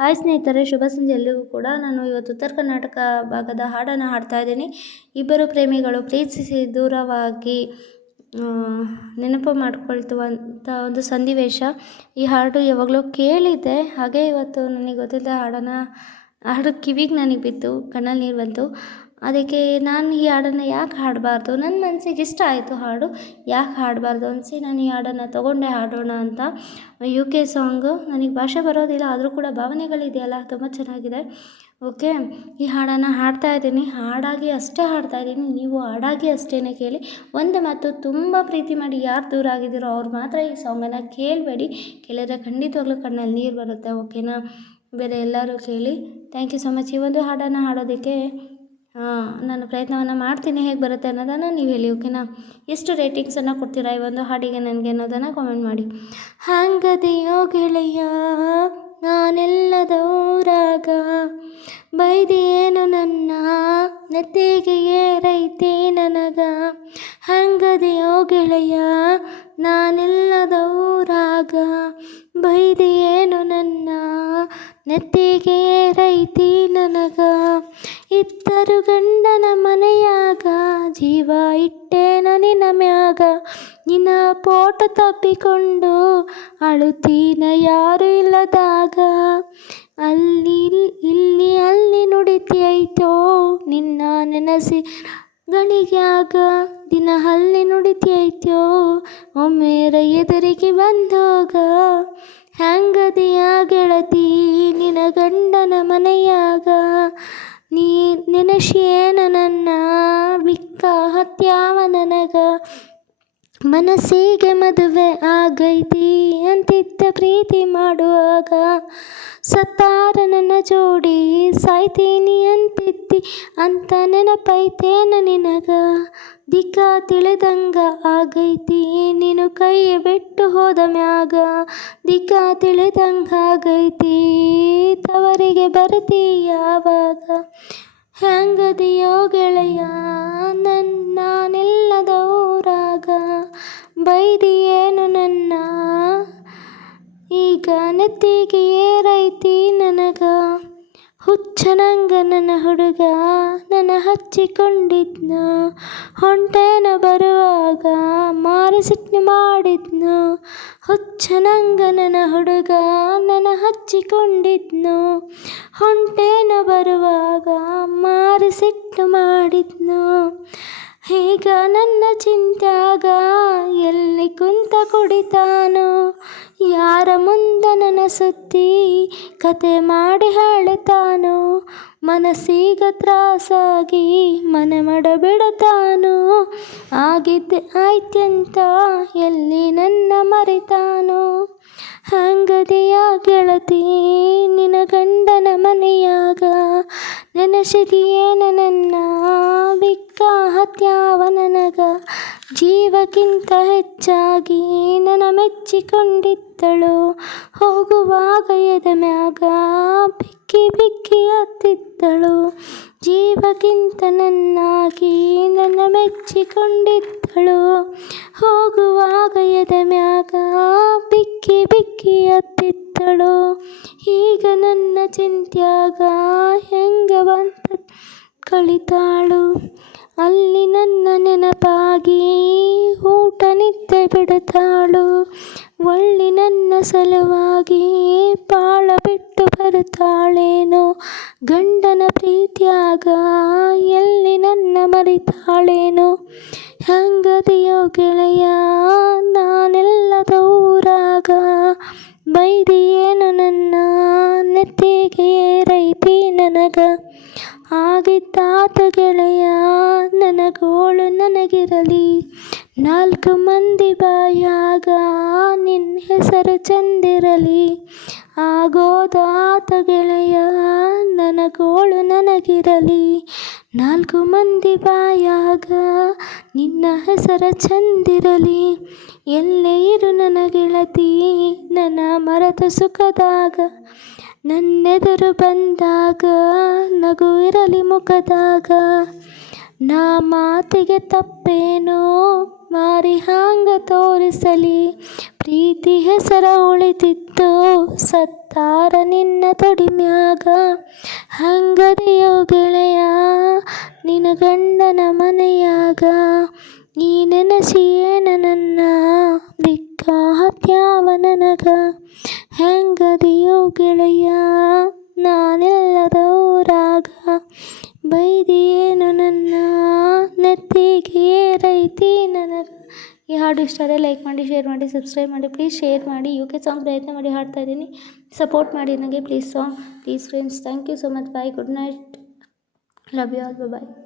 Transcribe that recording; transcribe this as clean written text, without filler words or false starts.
Hi ಸ್ನೇಹಿತರೆ, ಶುಭ ಸಂಜೆ ಎಲ್ರಿಗೂ ಕೂಡ. ನಾನು ಇವತ್ತು ಉತ್ತರ ಕರ್ನಾಟಕ ಭಾಗದ ಹಾಡನ್ನು ಹಾಡ್ತಾ ಇದ್ದೀನಿ. ಇಬ್ಬರು ಪ್ರೇಮಿಗಳು ಪ್ರೀತಿಸಿ ದೂರವಾಗಿ ನೆನಪು ಮಾಡ್ಕೊಳ್ತುವಂಥ ಒಂದು ಸನ್ನಿವೇಶ. ಈ ಹಾಡು ಯಾವಾಗಲೂ ಕೇಳಿದ್ದೆ, ಹಾಗೆ ಇವತ್ತು ನನಗೆ ಗೊತ್ತಿದ್ದ ಹಾಡು ಕಿವಿಗೆ ನನಗೆ ಬಿತ್ತು, ಕಣ್ಣಲ್ಲಿ ನೀರು ಬಂತು. ಅದಕ್ಕೆ ನಾನು ಈ ಹಾಡನ್ನು ಯಾಕೆ ಹಾಡಬಾರ್ದು, ನನ್ನ ಮನಸ್ಸಿಗೆ ಇಷ್ಟ ಆಯಿತು ಹಾಡು, ಯಾಕೆ ಹಾಡಬಾರ್ದು ಅನಿಸಿ ನಾನು ಈ ಹಾಡನ್ನು ತೊಗೊಂಡೆ ಹಾಡೋಣ ಅಂತ. UK ಸಾಂಗು, ನನಗೆ ಭಾಷೆ ಬರೋದಿಲ್ಲ, ಆದರೂ ಕೂಡ ಭಾವನೆಗಳಿದೆಯಲ್ಲ ತುಂಬ ಚೆನ್ನಾಗಿದೆ. ಓಕೆ, ಈ ಹಾಡನ್ನು ಹಾಡ್ತಾ ಇದ್ದೀನಿ, ಹಾಡಾಗಿ ಅಷ್ಟೇ ಹಾಡ್ತಾ ಇದ್ದೀನಿ. ನೀವು ಹಾಡಾಗಿ ಅಷ್ಟೇ ಕೇಳಿ. ಒಂದು ಮಾತು, ತುಂಬ ಪ್ರೀತಿ ಮಾಡಿ ಯಾರು ದೂರ ಆಗಿದ್ದೀರೋ ಅವ್ರು ಮಾತ್ರ ಈ ಸಾಂಗನ್ನು ಕೇಳಬೇಡಿ. ಕೇಳಿದ್ರೆ ಖಂಡಿತವಾಗ್ಲೂ ಕಣ್ಣಲ್ಲಿ ನೀರು ಬರುತ್ತೆ. ಓಕೆನಾ, ಬೇರೆ ಎಲ್ಲರೂ ಕೇಳಿ. Thank you so much. ಈ ಒಂದು ಹಾಡನ್ನು ಹಾಡೋದಕ್ಕೆ ನಾನು ಪ್ರಯತ್ನವನ್ನು ಮಾಡ್ತೀನಿ, ಹೇಗೆ ಬರುತ್ತೆ ಅನ್ನೋದನ್ನು ನೀವು ಹೇಳಿ. ಓಕೆನಾ, ಎಷ್ಟು ರೇಟಿಂಗ್ಸನ್ನು ಕೊಡ್ತೀರಾ ಈ ಒಂದು ಹಾಡಿಗೆ ನನಗೆ ಅನ್ನೋದನ್ನು ಕಾಮೆಂಟ್ ಮಾಡಿ. ಹಂಗದೆಯೋ ಗೆಳೆಯ ನಾನೆಲ್ಲದ ಊರಾಗ, ಬೈದಿಯೇನು ನನ್ನ ನೆತ್ತಿಗೆ ಏರೈತಿ ನನಗ. ಹಂಗದೆಯೋ ಗೆಳೆಯ ನಾನೆಲ್ಲದ ಊರಾಗ, ಬೈದಿಯೇನು ನನ್ನ ನೆತ್ತಿಗೆ ಏರೈತಿ ನನಗ. ಇದ್ದರು ಗಂಡನ ಮನೆಯಾಗ, ಜೀವ ಇಟ್ಟೇನ ನಿನ್ನ ಮ್ಯಾಗ. ನಿನ್ನ ಪೋಟ ತಪ್ಪಿಕೊಂಡು ಅಳುತ್ತೀನ ಯಾರು ಇಲ್ಲದಾಗ. ಅಲ್ಲಿ ನುಡಿತಿಯೈತೋ ನಿನ್ನ ನೆನಸಿ ಗಳಿಗ್ಯಾಗ. ದಿನ ಅಲ್ಲಿ ನುಡಿತಿಯೈತೋ ಒಮ್ಮೆರ ಎದುರಿಗೆ ಬಂದೋಗ. ಹ್ಯಾಂಗದಿಯ ಗೆಳತಿ ನಿನ್ನ ಗಂಡನ ಮನೆಯಾಗ, ನೀ ನೆನಶಿಯೇನ ನನ್ನ ಬಿಕ್ಕ ಹತ್ಯಾವ ನನಗ. ಮನಸ್ಸಿಗೆ ಮದುವೆ ಆಗೈತಿ ಅಂತಿದ್ದ ಪ್ರೀತಿ ಮಾಡುವಾಗ, ಸತ್ತಾರ ನನ್ನ ಜೋಡಿ ಸಾಯ್ತೀನಿ ಅಂತಿದ್ದಿ ಅಂತ ನೆನಪೈತೇನ ನಿನಗ. ದಿಕ್ಕ ತಿಳಿದಂಗ ಆಗೈತಿ ನೀನು ಕೈ ಬಿಟ್ಟು ಹೋದ ಮ್ಯಾಗ. ದಿಕ್ಕ ತಿಳಿದಂಗ ಆಗೈತಿ ತವರಿಗೆ ಬರ್ತಿ ಯಾವಾಗ. ಹ್ಯಾಂಗದಿಯೋ ಗೆಳೆಯ ನಾನೆಲ್ಲದ ಊರಾಗ, ಬೈದಿಯೇನು ನನ್ನ ಈಗ ನೆತ್ತಿಗೆ ಏರೈತಿ ನನಗ. ಹುಚ್ಚನಂಗ ನನ್ನ ಹುಡುಗ ನನ್ನ ಹಚ್ಚಿಕೊಂಡಿದ್ನು, ಹೊಂಟೇನ ಬರುವಾಗ ಮಾರಿಸಿಟ್ನು ಮಾಡಿದ್ನು. ಹುಚ್ಚನಂಗ ನನ್ನ ಹುಡುಗ ನನ್ನ ಹಚ್ಚಿಕೊಂಡಿದ್ನು, ಹೊಂಟೇನ ಬರುವಾಗ ಮಾರಿಸಿಟ್ಟು ಮಾಡಿದ್ನು. ಈಗ ನನ್ನ ಚಿಂತ್ಯಾಗ ಎಲ್ಲಿ ಕುಂತ ಕುಡಿತಾನೋ, ಯಾರ ಮುಂದ ನನ್ನ ಸುತ್ತಿ ಕತೆ ಮಾಡಿ ಹೇಳುತ್ತಾನೋ. ಮನಸ್ಸೀಗ ತ್ರಾಸಾಗಿ ಮನೆ ಮಾಡಬಿಡತಾನೋ. ಆಗಿದ್ದೆ ಆಯ್ತ್ಯಂತ ಎಲ್ಲಿ ನನ್ನ ಮರೆತಾನೋ. ಹಂಗದೆಯ ಗೆಳತಿ ನಿನ್ನ ಗಂಡನ ಮನೆಯಾಗ, ನೆನಸಿದೆಯೇನ ನನ್ನ ಬಿಕ್ಕ ಹತ್ಯಾವ ನನಗ. ಜೀವಕ್ಕಿಂತ ಹೆಚ್ಚಾಗಿ ನನ್ನ ಮೆಚ್ಚಿಕೊಂಡಿದ್ದಳು, ಹೋಗುವಾಗ ಎದೆ ಮ್ಯಾಗ ಬಿಕ್ಕಿ ಬಿಕ್ಕಿ ಹತ್ತಿದ್ದಳು. ಜೀವಕ್ಕಿಂತ ನನ್ನಾಗಿ ನನ್ನ ಮೆಚ್ಚಿಕೊಂಡಿದ್ದಳು, ಹೋಗುವಾಗ ಎದೆ ಮ್ಯಾಗ ಬಿಕ್ಕಿ ಬಿಕ್ಕಿ ಹತ್ತಿದ್ದಳು. ಈಗ ನನ್ನ ಚಿಂತ್ಯಾಗ ಹೆಂಗ ಬಂತ ಕಳಿತಾಳು. ಅಲ್ಲಿ ನನ್ನ ನೆನಪಾಗಿ ಊಟ ನಿದ್ದೆ ಬಿಡುತ್ತಾಳು. ಒಳ್ಳಿ ನನ್ನ ಸಲುವಾಗಿ ಬಾಳ ಬಿಟ್ಟು ಬರುತ್ತಾಳೇನೋ. ಗಂಡನ ಪ್ರೀತಿಯಾಗ ಎಲ್ಲಿ ನನ್ನ ಮರಿತಾಳೇನೋ. ಹಂಗದೆಯೋ ಗೆಳೆಯ ನಾನೆಲ್ಲದ ಊರಾಗ, ಬೈದಿಯೇನು ನನ್ನ ನೆತ್ತಿಗೆ ಏರೈತಿ ನನಗ. ಆಗಿದ್ದಾತ ಗೆಳೆಯ ನನಗೋಳು ನನಗಿರಲಿ, 4 ಮಂದಿ ಬಾಯಾಗ ನಿನ್ನ ಹೆಸರು ಚಂದಿರಲಿ. ಆಗೋದಾತ ಗೆಳೆಯ ನನಗೋಳು ನನಗಿರಲಿ, 4 ಮಂದಿ ಬಾಯಾಗ ನಿನ್ನ ಹೆಸರ ಚಂದಿರಲಿ. ಎಲ್ಲೇ ಇರು ನನ್ನ ಗೆಳತಿ ನನ್ನ ಮರೆತ ಸುಖದಾಗ, ನನ್ನೆದುರು ಬಂದಾಗ ನಗು ಇರಲಿ ಮುಖದಾಗ. ನಾ ಮಾತಿಗೆ ತಪ್ಪೇನೋ ಮಾರಿ ಹಂಗ ತೋರಿಸಲಿ ಪ್ರೀತಿ ಹೆಸರ ಉಳಿತಿತ್ತು ಸತ್ತಾರ ನಿನ್ನ ತೊಡಿಮ್ಯಾಗ ಹಂಗದೆಯೋ ಗೆಳೆಯ ನಿನ ಗಂಡನ ಮನೆಯಾಗ ನೀ ನೆನಸಿಯೇನ ನನ್ನ ದಿಕ್ಕ ಹತ್ಯಾವ ನನಗ ಹೆಂಗದೆಯೋ ಗೆಳೆಯ ನಾನೆಲ್ಲದ ಊರಾಗ ಬೈದಿಯೇನು ನನ್ನ ನೆತ್ತಿಗೆ ಏರೈತಿ ನನಗ. ಈ ಹಾಡು ಇಷ್ಟ ಆದರೆ ಲೈಕ್ ಮಾಡಿ, ಶೇರ್ ಮಾಡಿ, ಸಬ್ಸ್ಕ್ರೈಬ್ ಮಾಡಿ. ಪ್ಲೀಸ್ ಶೇರ್ ಮಾಡಿ. UK ಸಾಂಗ್ ಪ್ರಯತ್ನ ಮಾಡಿ ಹಾಡ್ತಾ ಇದ್ದೀನಿ. ಸಪೋರ್ಟ್ ಮಾಡಿ ನನಗೆ please friends. Thank you so much. Bye. Good night. Love you all. Bye.